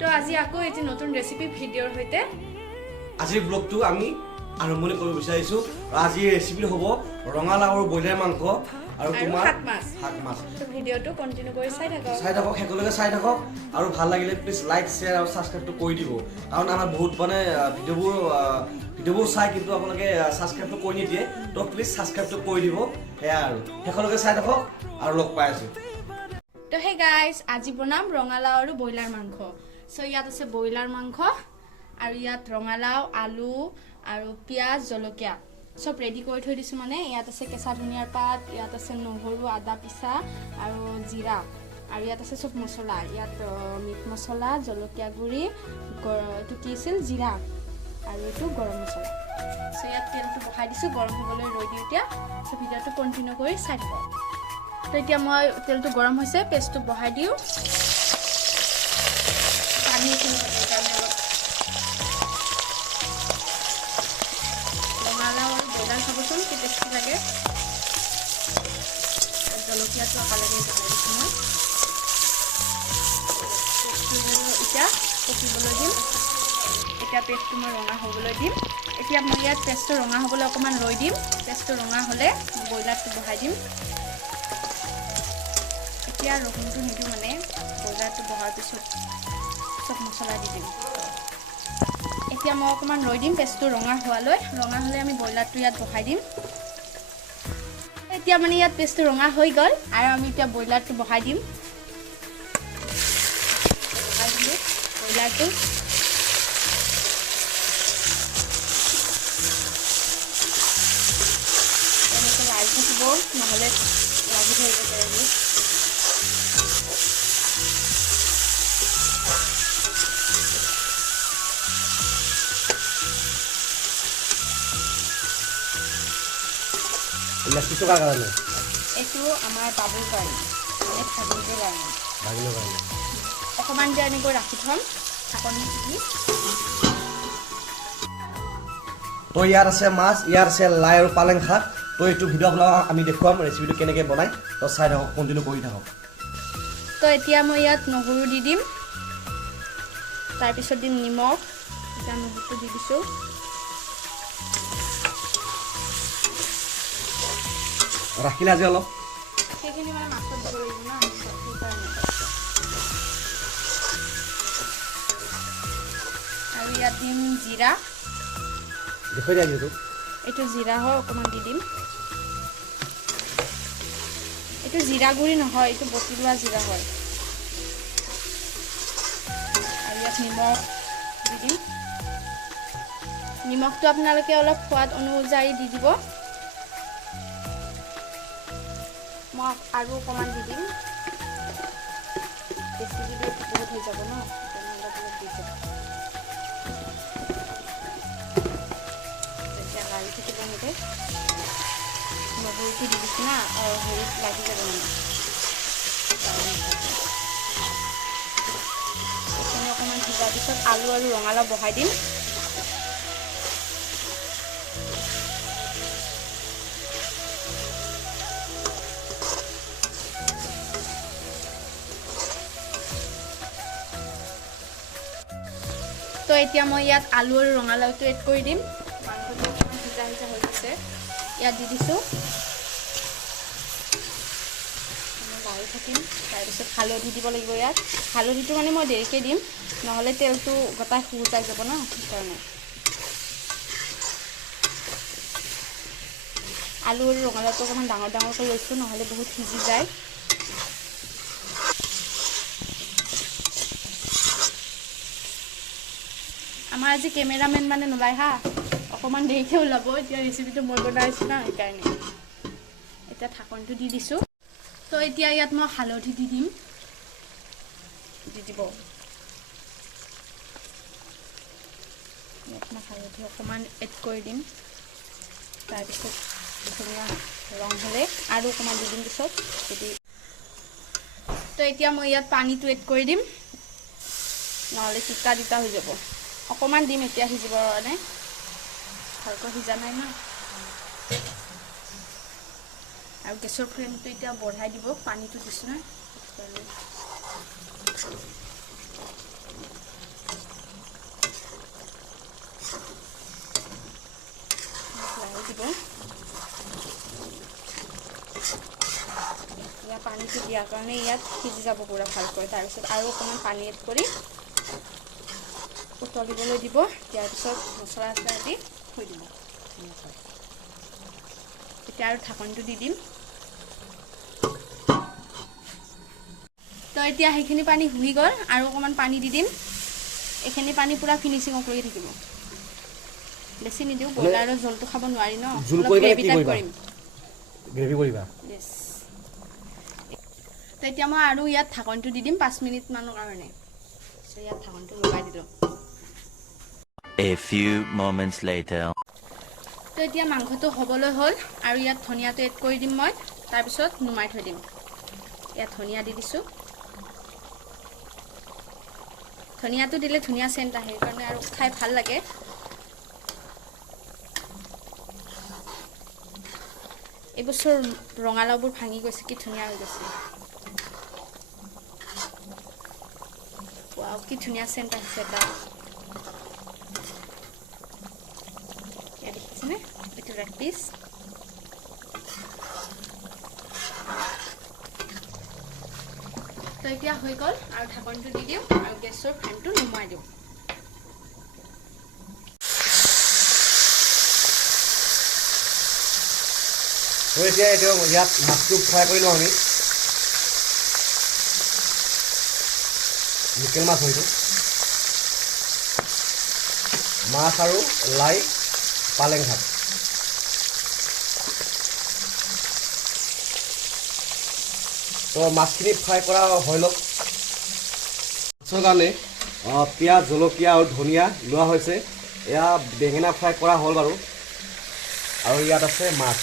তো আজি আকৌ এটি নতুন ৰেচিপি ভিডিওৰ হৈতে আজিৰ ব্লগটো আমি আৰম্ভণি কৰিব বিচাৰিছো আজি ৰেচিপি হ'ব ৰঙালাও আৰু বইলাৰ মাংস আৰু তোমাৰ শাক মাছ তো ভিডিওটো কন্টিনিউ কৰি চাই থাকক হেকলৈকে চাই থাকক আৰু ভাল লাগিলে প্লিজ লাইক শেয়াৰ আৰু সাবস্ক্ৰাইবটো কৰি দিব কাৰণ আমাৰ বহুত মানে ভিডিওবোৰ চাই কিন্তু আপোনালোকে সাবস্ক্ৰাইবটো কৰি নিদিয়ে তো প্লিজ সাবস্ক্ৰাইবটো কৰি দিব হেয়া আৰু হেকলৈকে চাই থাকক আৰু লগ পাই আছো তো হে গাইস আজি বনাম ৰঙালাও আৰু বইলাৰ মাংস সো ইয়াত আছে বইলাৰ মাংস আৰু ইয়াত ৰঙালাও আলু আৰু পিয়াজ জলকীয়া সব ৰেডি কৰি থৈ দিছো মানে ইয়াত আছে কেঁচা ধনিয়াৰ পাত ইয়াত আছে নহৰু আদা পিসা আৰু জিৰা আৰু ইয়াত আছে সব মছলা ইয়াত মিট মছলা জলকীয়া গুড়ি এটো কি আছিল জিৰা আৰু এটো গৰম মছলা সো ইয়াত তেলটো বহাই দিছো গৰম হ'বলৈ ৰৈ দিও এতিয়া সো ভিডিওটো কন্টিনিউ কৰি চাই থাকক তো এতিয়া মই তেলটো গৰম হৈছে পেষ্টটো বহাই দিও পানী খিনি ৰঙালাও আৰু বইলাৰ খাবচোন কি টেষ্টি লাগে জলকীয়াটো আকালৈকে জ্বলাই দিছো মই এতিয়া পকিবলৈ দিম এতিয়া পেষ্টটো মই ৰঙা হ'বলৈ দিম এতিয়া মই ইয়াত পেষ্টটো ৰঙা হ'বলৈ অকমান ৰৈ দিম পেষ্টটো ৰঙা হ'লে বইলাৰটো বহাই দিম এতিয়া ৰহুনটো নিদিও মানে বইলাৰটো বহাৰ পিছত সব মছলা দি দিম এতিয়া মই অকমান ৰৈ দিম পেষ্টটো ৰঙা হোৱালৈ ৰঙা হ'লে আমি বইলাৰটো ইয়াত বহাই দিম এতিয়া মানে ইয়াত পেষ্টটো ৰঙা হৈ গ'ল আৰু আমি এতিয়া বইলাৰটো বহাই দিম বইলাৰটো এনেকৈ লাৰি থাকিব নহ'লে লাগি ধৰিব পাৰিব লাস্তিটো কাৰ কাৰণে এইটো আমাৰ বাবুৰ কাৰণে মানে ভাগিনটোৰ কাৰণে অকণমান যে এনেকৈ ৰাখি থ'ম ঢাকনি দি তো ইয়াত আছে মাছ ইয়াত আছে লাই আৰু পালেং শাক তো এইটো ভিডিও আপোনাক আমি দেখুৱাম ৰেচিপিটো কেনেকৈ বনাই তো চাই থাকক কণ্টিনিউ কৰি থাকক তো এতিয়া মই ইয়াত নহৰু দি দিম তাৰপিছত দিম নিমখ এতিয়া নহৰুটো দি দিছোঁ ৰাখিলে আজি অলপ সেইখিনি মানে মাছত দিব লাগিব না সেইকাৰণে আৰু ইয়াত দিম জিৰা দেখুৱাই দিয়া যিহেতু এইটো জিৰা হয় অকণমান দি দিম এইটো জিৰা গুড়ি নহয় এইটো বটি লোৱা জিৰা হয় আৰু ইয়াত নিমখ দি দিম নিমখটো আপোনালোকে অলপ সোৱাদ অনুযায়ী দি দিব মই আৰু অকণমান দি দিম বেছি দিলে বহুত হৈ যাব ন অলপ দি দিম তেতিয়া লাৰি থাকিব এনেকৈ নহৰুটো দি দিছোঁ না আৰু হেৰিত লাগি যাব মানে এইখিনি অকণমান সিজাৰ পিছত আলু আৰু ৰঙালাও বহাই দিম তো এতিয়া মই ইয়াত আলু আৰু ৰঙালাওটো এড কৰি দিম মাংসটো অকণমান সিজা হৈ গৈছে ইয়াত দি দিছোঁ লাৰি থাকিম তাৰপিছত হালধি দিব লাগিব ইয়াত হালধিটো মানে মই দেৰিকৈ দিম নহ'লে তেলটো গোটাই শুকাই যাব ন সেইকাৰণে আলু আৰু ৰঙালাওটো অকণমান ডাঙৰ ডাঙৰকৈ লৈছোঁ নহ'লে বহুত সিজি যায় আমাৰ আজি কেমেৰামেন মানে নোলায় হা অকণমান দেৰিকৈ ওলাব এতিয়া ৰেচিপিটো মই বনাইছোঁ না সেইকাৰণে এতিয়া ঢাকনটো দি দিছোঁ তো এতিয়া ইয়াত মই হালধি দি দিম দি দিব ইয়াত মই হালধি অকণমান এড কৰি দিম তাৰপিছত ধুনীয়া ৰং হ'লে আৰু অকণমান দি দিম পিছত যদি তো এতিয়া মই ইয়াত পানীটো এড কৰি দিম নহ'লে তিতা তিতা হৈ যাব অকণমান দিম এতিয়া সিজিবৰ কাৰণে ভালকৈ সিজা নাই ন আৰু গেছৰ ফ্লেমটো এতিয়া বঢ়াই দিব পানীটো দিছোঁ না ইয়াৰ কাৰণে ইয়াত সিজি যাব পুৰা ভালকৈ তাৰপিছত আৰু অকণমান পানী এড কৰি উতলিবলৈ দিব ইয়াৰ পিছত মছলা দি থৈ দিব এতিয়া আৰু ঢাকনটো দি দিম তো এতিয়া সেইখিনি পানী হুই গ'ল আৰু অকণমান পানী দি দিম এইখিনি পানী পুৰা ফিনিচিঙক লৈ থাকিব বেছি নিদিওঁ ব্ৰইলাৰৰ জলটো খাব নোৱাৰি ন গ্ৰেভি টাইপ কৰিম গ্ৰেভি কৰিবা ইয়েছ তো এতিয়া মই আৰু ইয়াত ঢাকনটো দি দিম 5 মিনিট মানৰ কাৰণে সো ইয়াত ঢাকনটো লগাই দিলোঁ A few moments later. তো এতিয়া মাংসটো হ'বলৈ হ'ল আৰু ইয়াত ধনিয়াটো এড কৰি দিম মই তাৰপিছত নুমাই থৈ দিম ইয়াত ধনিয়া দি দিছোঁ ধনিয়াটো দিলে ধুনীয়া চেণ্ট আহে সেইকাৰণে আৰু খাই ভাল লাগে এইবছৰ ৰঙালাওবোৰ ভাঙি গৈছে কি ধুনীয়া হৈ গৈছে ৱাও কি ধুনীয়া চেণ্ট আহিছে এটা ইয়াত দেখিছেনে এইটো ৰেড পিচ তো এতিয়া হৈ গ'ল আৰু ঢাকনটো দি দিওঁ আৰু গেছৰ ফ্লেমটো নুমাই দিওঁ তো এতিয়া ইয়াত মাছটো ফ্ৰাই কৰি লওঁ আমি লোকেল মাছ হয়তো মাছ আৰু লাই পালেং শাক তো মাছখিনি ফ্ৰাই কৰা হৈ লওক মাছৰ কাৰণে পিঁয়াজ জলকীয়া আৰু ধনিয়া লোৱা হৈছে এয়া বেঙেনা ফ্ৰাই কৰা হ'ল বাৰু আৰু ইয়াত আছে মাছ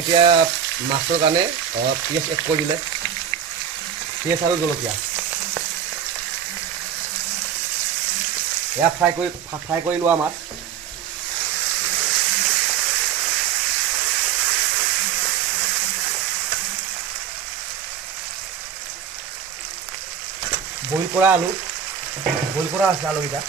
এতিয়া মাছৰ কাৰণে পিঁয়াজ এড কৰি দিলে পিঁয়াজ আৰু জলকীয়া এয়া ফ্ৰাই কৰি লোৱা মাছ বইল কৰা আলু বইল কৰা আছে আলুকেইটা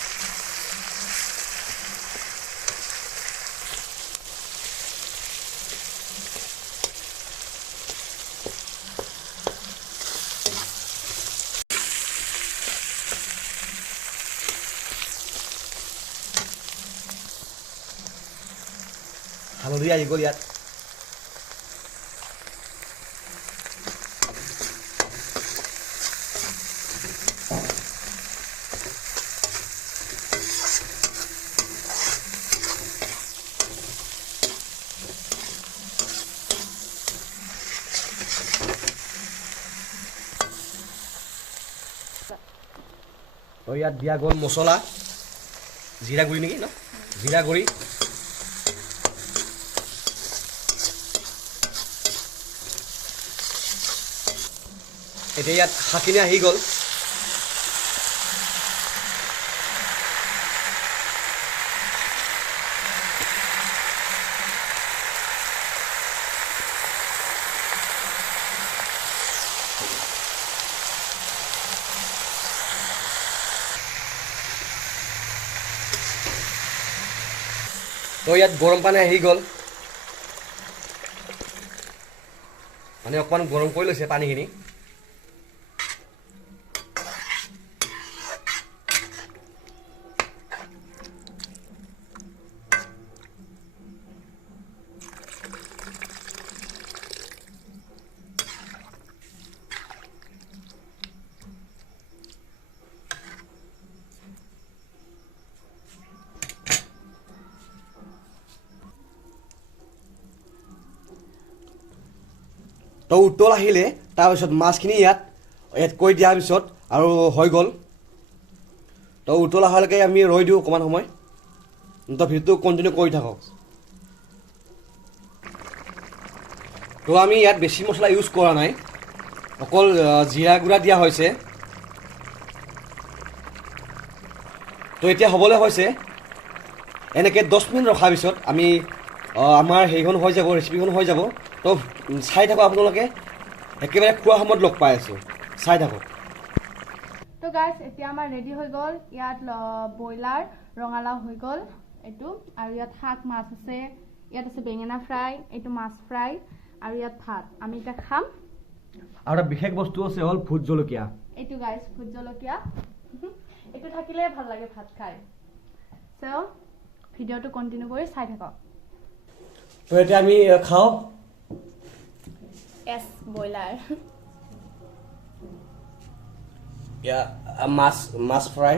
হালধি আহি গ'ল ইয়াত তো ইয়াত দিয়া গ'ল মছলা জিৰা গুড়ি নেকি ন জিৰা গুড়ি এতিয়া ইয়াত শাকখিনি আহি গ'ল তো ইয়াত গৰম পানী আহি গ'ল মানে অকণমান গৰম কৰি লৈছে পানীখিনি তো উতল আহিলে তাৰপিছত মাছখিনি ইয়াত এড কৰি দিয়াৰ পিছত আৰু হৈ গ'ল তো উতল অহালৈকে আমি ৰৈ দিওঁ অকণমান সময় তো ভিডিঅ'টো কণ্টিনিউ কৰি থাকক তো আমি ইয়াত বেছি মছলা ইউজ কৰা নাই অকল জিৰা গুড়া দিয়া হৈছে তো এতিয়া হ'বলৈ হৈছে এনেকৈ 10 মিনিট ৰখাৰ পিছত আমি আমাৰ সেইখন হৈ যাব ৰেচিপিখন হৈ যাব তো চাই থাকক আপোনালোকে একেবাৰে খোৱা সময়ত লগ পাই আছোঁ চাই থাকক তো গাইজ এতিয়া আমাৰ ৰেডি হৈ গ'ল ইয়াত ব্ৰইলাৰ ৰঙালাও হৈ গ'ল এইটো আৰু ইয়াত শাক মাছ আছে ইয়াত আছে বেঙেনা ফ্ৰাই এইটো মাছ ফ্ৰাই আৰু ইয়াত ভাত আমি এটা খাম আৰু এটা বিশেষ বস্তু আছে হ'ল ভোট জলকীয়া এইটো গাইজ ভোট জলকীয়া এইটো থাকিলে ভাল লাগে ভাত খাই সো ভিডিঅ'টো কন্টিনিউ কৰি চাই থাকক তো এতিয়া আমি খাওঁ এছ ব্ৰইলাৰ মাছ ফ্ৰাই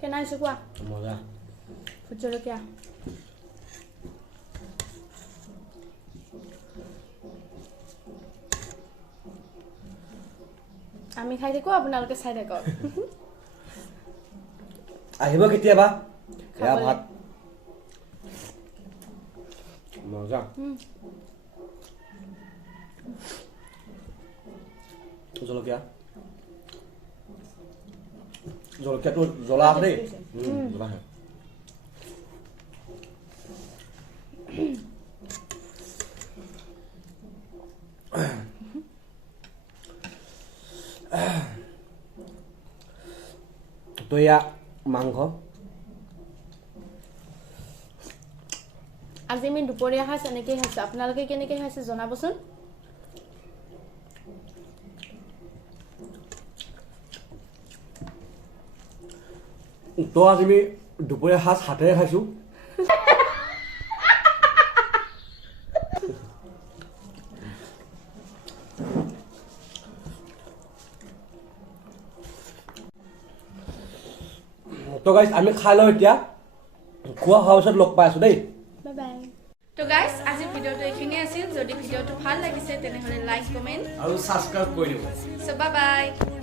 কেনাইছো কোৱা মজা ভোট জলকীয়া আমি খাই থাকো আপোনালোকে চাই থাকক আহিব কেতিয়াবা এয়া ভাত মজা জলকীয়া জলকীয়াটো জ্বলা আছে দেই জ্বলা আছে তো এয়া মাংস আজি আমি দুপৰীয়া সাজ এনেকৈ খাইছোঁ আপোনালোকে কেনেকৈ খাইছে জনাবচোন তো আজি আমি দুপৰীয়া সাজ হাতেৰে খাইছোঁ তো গাইজ আমি খাই লওঁ এতিয়া খোৱা হোৱাৰ পিছত লগ পাই আছোঁ দেই বাই বাই তো গাইজ আজি ভিডিঅ'টো এইখিনি আছিল যদি ভিডিঅ'টো ভাল লাগিছে তেনেহ'লে লাইক কমেণ্ট আৰু ছাবস্ক্ৰাইব কৰি দিব সো বাই বাই